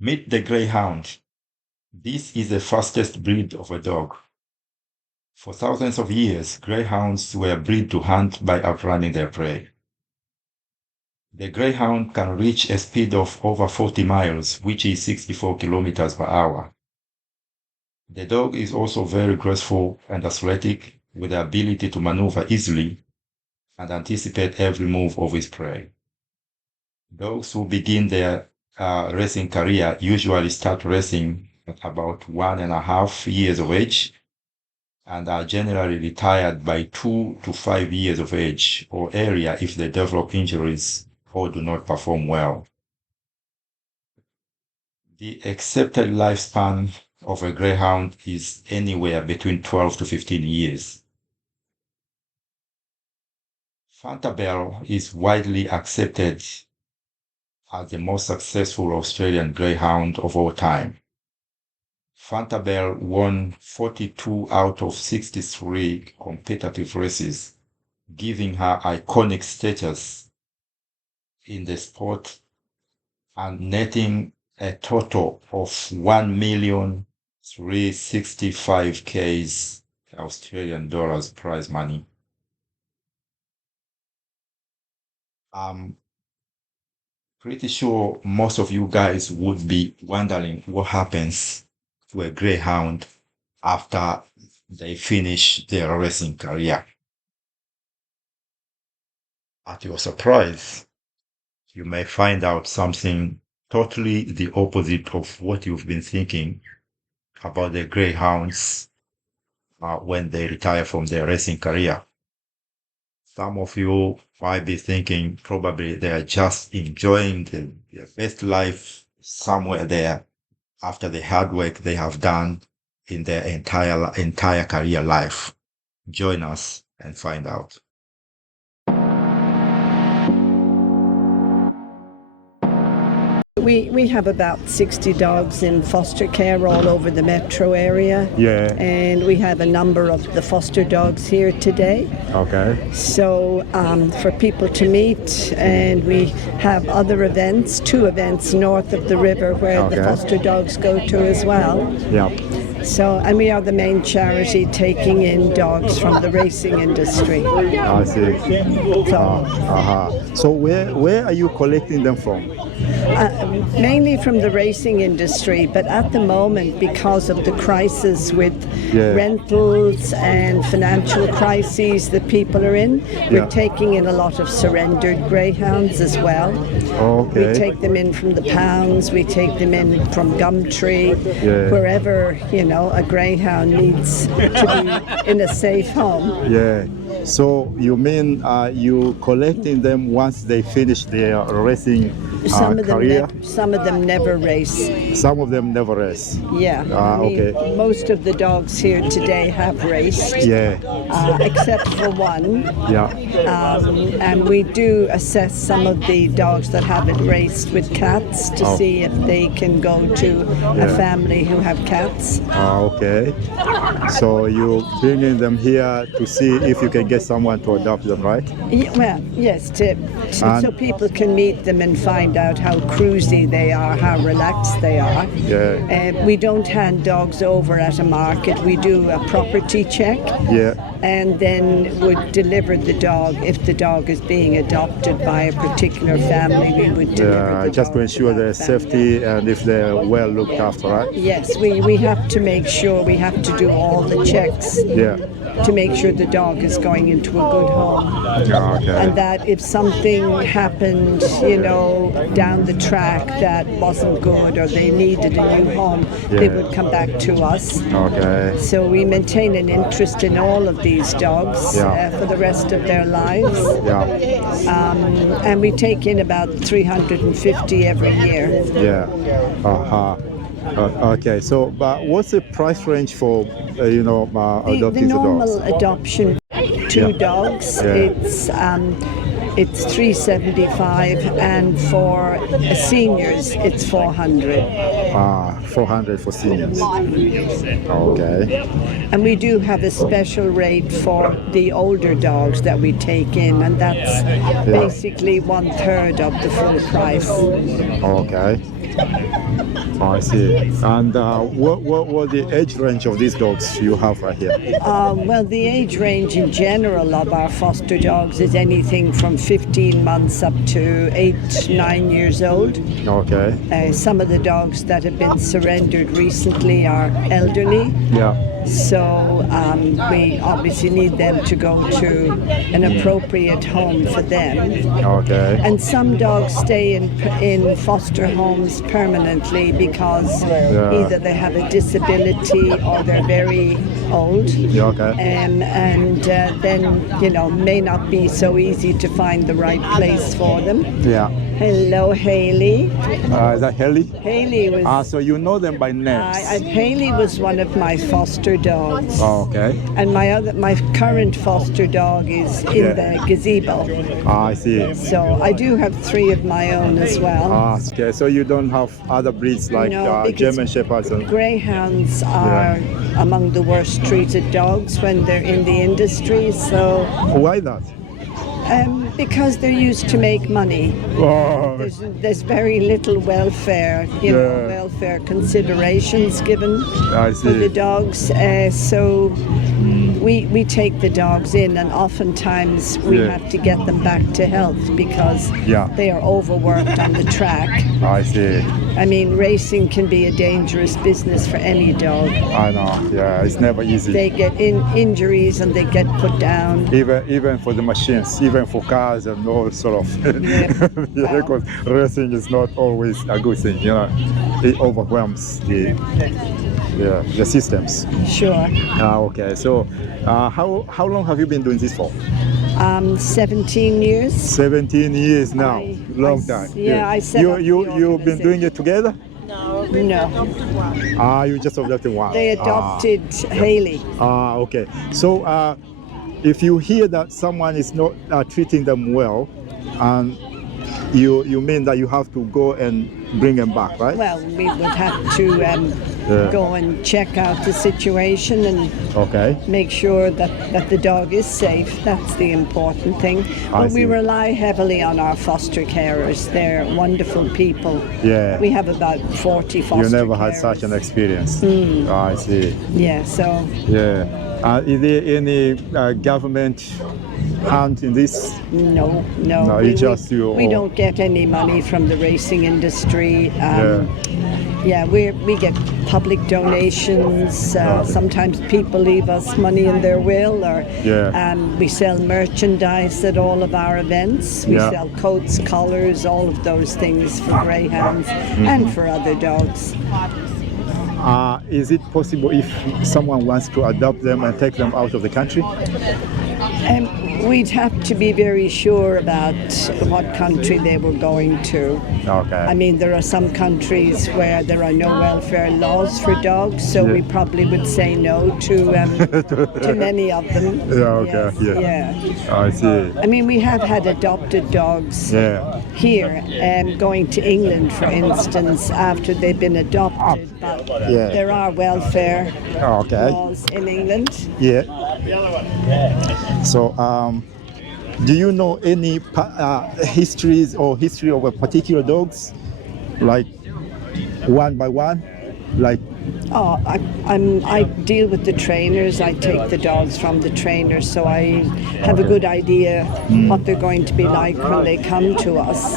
Meet the Greyhound. This is the fastest breed of a dog. For thousands of years, greyhounds were bred to hunt by outrunning their prey. The greyhound can reach a speed of over 40 miles, which is 64 kilometers per hour. The dog is also very graceful and athletic, with the ability to maneuver easily and anticipate every move of his prey. Dogs who begin their racing career usually start racing at about 1.5 years of age and are generally retired by 2 to 5 years of age or earlier if they develop injuries or do not perform well. The accepted lifespan of a greyhound is anywhere between 12 to 15 years. Fantabel is widely accepted as the most successful Australian greyhound of all time. Fantabel won 42 out of 63 competitive races, giving her iconic status in the sport and netting a total of 1,365,000 Australian dollars prize money. I'm pretty sure most of you guys would be wondering what happens to a greyhound after they finish their racing career. At your surprise, you may find out something totally the opposite of what you've been thinking about the greyhounds when they retire from their racing career. Some of you might be thinking probably they are just enjoying their best life somewhere there after the hard work they have done in their entire career life. Join us and find out. We have about 60 dogs in foster care all over the metro area. Yeah. And we have a number of the foster dogs here today. Okay. So for people to meet, and we have other events, 2 events north of the river where the foster dogs go to as well. Yeah. So, and we are the main charity taking in dogs from the racing industry. I see. So where are you collecting them from? Mainly from the racing industry, but at the moment, because of the crisis with rentals and financial crises that people are in, we're taking in a lot of surrendered greyhounds as well. Okay. We take them in from the pounds, we take them in from Gumtree, wherever, a greyhound needs to be in a safe home. Yeah. So you mean you collecting them once they finish their racing career? Some of them never race. Some of them never race. Yeah. Okay. Most of the dogs here today have raced. Yeah. Except for one. Yeah. And we do assess some of the dogs that haven't raced with cats to see if they can go to a family who have cats. Okay. So you bringing them here to see if you can get someone to adopt them, right? Well, yes, so people can meet them and find out how cruisy they are, how relaxed they are. Yeah. We don't hand dogs over at a market. We do a property check. Yeah. And then would deliver the dog if the dog is being adopted by a particular family. We would deliver the just dog to ensure their safety and if they're well looked after, right? Yes, we have to make sure, we have to do all the checks to make sure the dog is going into a good home. Okay. And that if something happened, down the track that wasn't good or they needed a new home, they would come back to us. Okay. So we maintain an interest in all of these dogs for the rest of their lives. Yeah. And we take in about 350 every year. Yeah. Okay. So, but what's the price range for adopting The normal adoption, 2 dogs, it's $375, and for seniors it's $400. 400 for seniors. Okay. And we do have a special rate for the older dogs that we take in, and that's basically 1/3 of the full price. Okay. Oh, I see. And what the age range of these dogs you have right here? Well, the age range in general of our foster dogs is anything from 15 months up to 8, 9 years old. Okay. Some of the dogs that have been surrendered recently are elderly. Yeah. So we obviously need them to go to an appropriate home for them. Okay. And some dogs stay in foster homes permanently because either they have a disability or they're very old. Yeah, okay. And then, you know, may not be so easy to find the right place for them. Yeah. Hello, Haley. Is that Haley? Haley was... so you know them by names? Haley was one of my foster dogs. Oh, okay. And my current foster dog is in the gazebo. I see. So I do have 3 of my own as well. Okay. So you don't have other breeds like German Shepherds? And... Greyhounds are among the worst treated dogs when they're in the industry. So why that? Because they're used to make money. Oh. There's very little welfare, welfare considerations given for the dogs. So we take the dogs in, and oftentimes we have to get them back to health because they are overworked on the track. I see. I mean, racing can be a dangerous business for any dog. I know. Yeah, it's never easy. They get injuries and they get put down. Even for the machines, even for cars and all sort of. Because racing is not always a good thing. You know, it overwhelms the systems. Sure. Okay. So, how long have you been doing this for? 17 years. 17 years now. Long time. Yeah, I set up you've been doing it together? No. You just adopted one. They adopted Haley. Okay. So, if you hear that someone is not treating them well, and you mean that you have to go and bring them back, right? Well, we would have to go and check out the situation and make sure that the dog is safe. That's the important thing. But we rely heavily on our foster carers. They're wonderful people. Yeah. We have about 40 foster carers. You never had such an experience. I see. Yeah, so... Yeah. Is there any government hand in this? No. We don't get any money from the racing industry. We get public donations. Sometimes people leave us money in their will, or we sell merchandise at all of our events. We sell coats, collars, all of those things for greyhounds and for other dogs. Is it possible if someone wants to adopt them and take them out of the country? We'd have to be very sure about what country they were going to. Okay. I mean, there are some countries where there are no welfare laws for dogs, so we probably would say no to many of them. I see. I mean, we have had adopted dogs here, going to England, for instance, after they've been adopted. But there are welfare laws in England. Yeah. So, do you know any history of a particular dogs, like one by one, like? I deal with the trainers. I take the dogs from the trainers, so I have a good idea what they're going to be like when they come to us.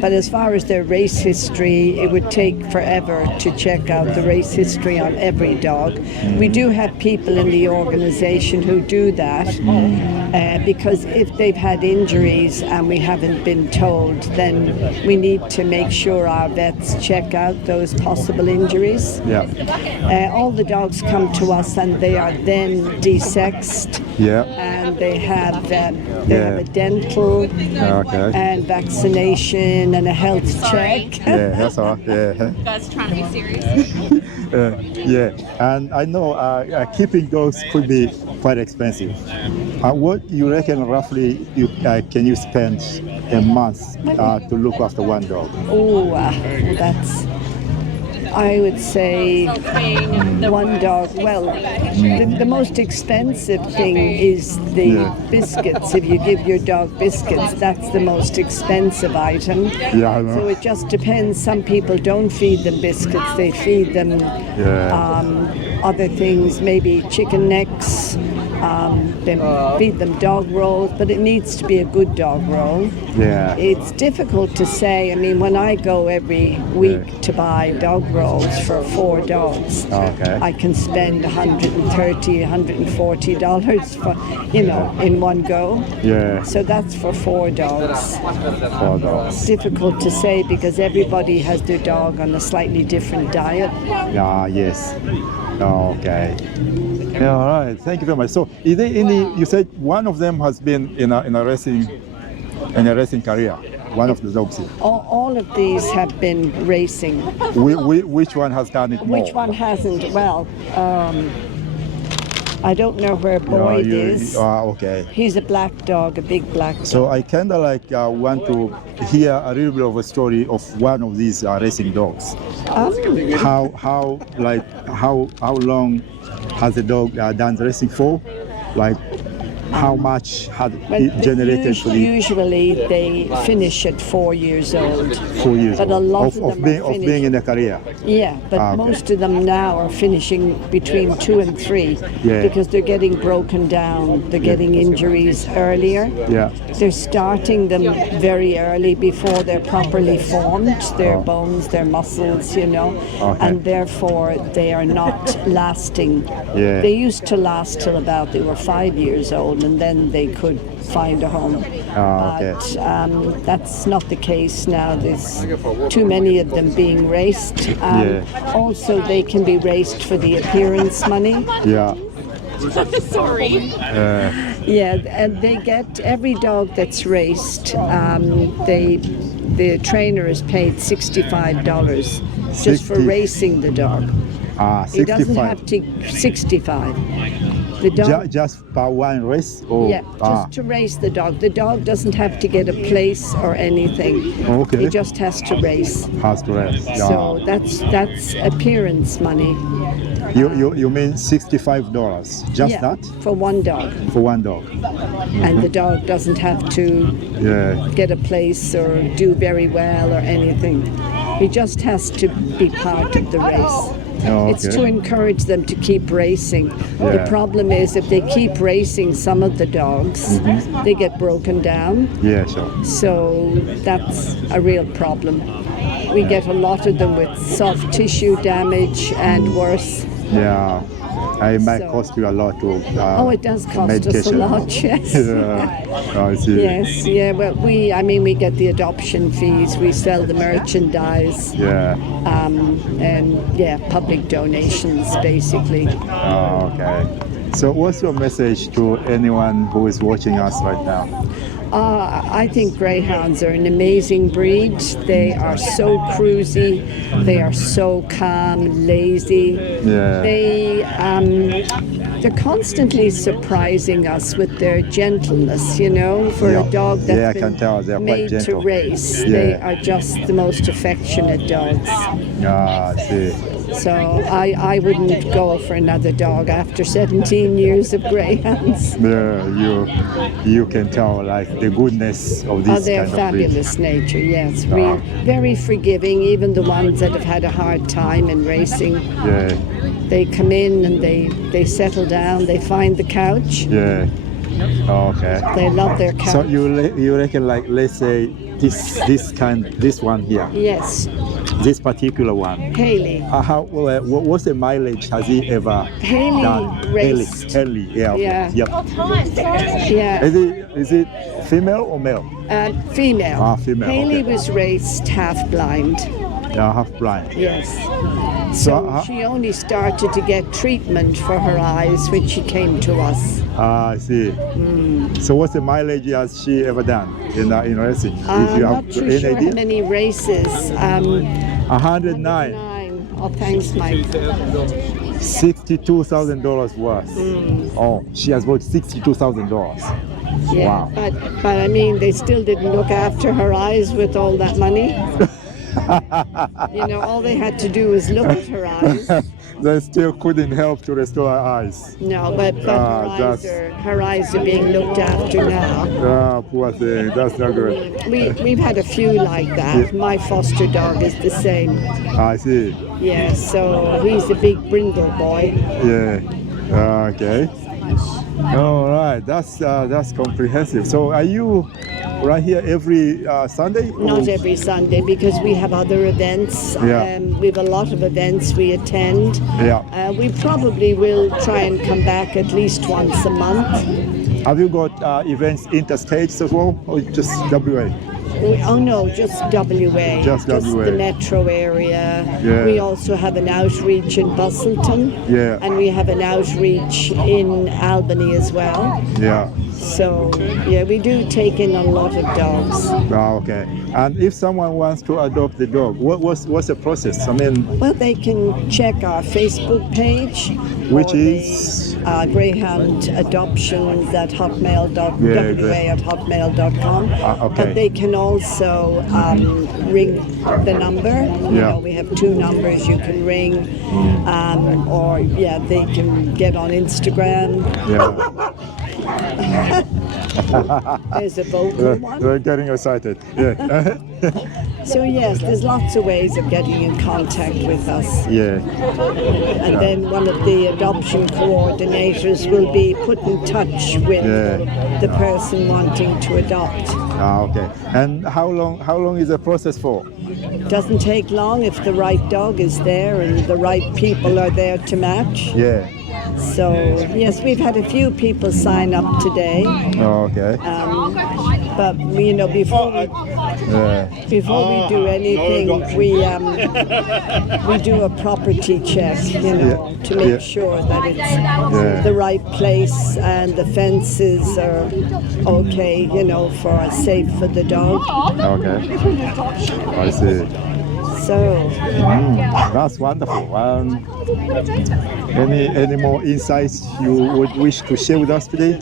But as far as their race history, it would take forever to check out the race history on every dog. We do have people in the organization who do that, because if they've had injuries and we haven't been told, then we need to make sure our vets check out those possible injuries. All the dogs come to us and they are then desexed. And they have a dental and vaccination and a health check. That's all. You guys trying to be serious? And I know keeping dogs could be quite expensive. What you reckon roughly can you spend a month to look after one dog? I would say one dog. Well, the most expensive thing is the biscuits. If you give your dog biscuits, that's the most expensive item. Yeah, I know. So it just depends. Some people don't feed them biscuits. They feed them other things, maybe chicken necks. They feed them dog rolls, but it needs to be a good dog roll. Yeah. It's difficult to say. I mean, when I go every week to buy dog rolls for 4 dogs, I can spend $130, $140 for, in one go. Yeah. So that's for 4 dogs. 4 dogs. It's difficult to say because everybody has their dog on a slightly different diet. Yeah, yes. Okay. Yeah, all right. Thank you very much. So, is there any? You said one of them has been in a racing career. One of the dogs. All of these have been racing. Which one has done it more? Which one hasn't? Well, I don't know where Boyd is. Okay. He's a black dog, a big black dog. So I kind of want to hear a little bit of a story of one of these racing dogs. How long has the dog done racing for? Like, how much had it generated for the... Usually they finish at 4 years old. 4 years but old. A lot of being in a career. Yeah, but most of them now are finishing between 2 and 3 because they're getting broken down. They're getting injuries earlier. Yeah. They're starting them very early before they're properly formed, their bones, their muscles, and therefore they are not lasting. Yeah. They used to last till about they were 5 years old, and then they could find a home. But that's not the case now. There's too many of them being raced. Also, they can be raced for the appearance money. Yeah. Sorry. And they get every dog that's raced. The trainer is paid $65 just for racing the dog. 65. He doesn't have to 65. The dog, just by one race? Just to race the dog. The dog doesn't have to get a place or anything. Okay. He just has to race. Has to race. Yeah. So that's appearance money. You mean $65? Just that? For one dog. For one dog. And the dog doesn't have to get a place or do very well or anything. He just has to be part of the race. It's to encourage them to keep racing. The problem is if they keep racing some of the dogs, they get broken down. Yeah, sure. So that's a real problem. We get a lot of them with soft tissue damage and worse. Yeah. It might cost you a lot to it does cost us a lot, yes. I see. Yes, well, we get the adoption fees, we sell the merchandise. And public donations, basically. Okay. So what's your message to anyone who is watching us right now? I think greyhounds are an amazing breed. They are so cruisy. They are so calm, lazy. They're constantly surprising us with their gentleness, for a dog that's been made to race. They are just the most affectionate dogs. I see. So I wouldn't go for another dog after 17 years of greyhounds. You can tell the goodness of this they're kind of fabulous breed. nature, yes. Very forgiving, even the ones that have had a hard time in racing. They come in and they settle down, they find the couch. Okay. They love their couch. So you reckon, let's say this one here. Yes. This particular one. Haley. What's the mileage has he ever done? Raced. Haley. Yeah. Is it female or male? Female. Female. Haley was raced half blind. Half blind. Yes. So she only started to get treatment for her eyes when she came to us. I see. So what's the mileage has she ever done in racing? I'm not too sure how many races. 109. Oh, thanks, Mike. $62,000 worth. Oh, she has bought $62,000. Yeah, wow. But they still didn't look after her eyes with all that money. You know, all they had to do was look at her eyes. They still couldn't help to restore her eyes. No, but her eyes are being looked after now. Poor thing. That's not good. We've had a few like that. My foster dog is the same. I see. Yeah, so he's a big brindle boy. Yeah. Okay. All right. That's comprehensive. So are you right here every Sunday? Not every Sunday, because we have other events. Yeah. We have a lot of events we attend. Yeah. We probably will try and come back at least once a month. Have you got events interstates as well, or just WA? Oh no, just WA. Just WA. The metro area. Yeah. We also have an outreach in Busselton. Yeah. And we have an outreach in Albany as well. Yeah. So, yeah, we do take in a lot of dogs. Okay. And if someone wants to adopt the dog, what's the process? I mean, well, they can check our Facebook page, which is Greyhound Adoptions at hotmail.com. Okay. But they can also ring the number. You know, we have 2 numbers you can ring, or they can get on Instagram. Yeah. There's a vocal one. They're getting excited. Yeah. So yes, there's lots of ways of getting in contact with us. Yeah. And then one of the adoption coordinators will be put in touch with the person wanting to adopt. Okay. And how long is the process for? Doesn't take long if the right dog is there and the right people are there to match. Yeah. So yes, we've had a few people sign up today. Okay. But you know, before we do anything, we do a property check, you know, to make sure that it's the right place and the fences are okay, you know, safe for the dog. Okay. I see. So that's wonderful. Any more insights you would wish to share with us today?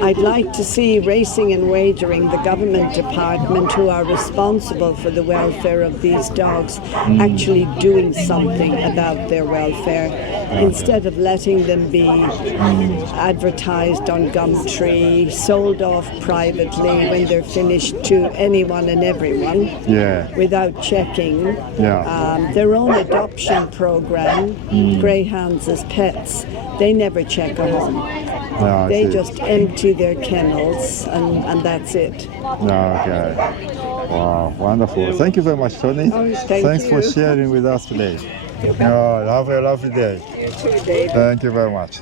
I'd like to see Racing and Wagering, the government department who are responsible for the welfare of these dogs, actually doing something about their welfare instead of letting them be advertised on Gumtree, sold off privately when they're finished to anyone and everyone without checking. Their own adoption program, Greyhounds as Pets, they never check a home. They just empty their kennels and that's it. Okay. Wow, wonderful. Thank you very much, Tony. Thanks for sharing with us today. Have a lovely day. You too, David. Thank you very much.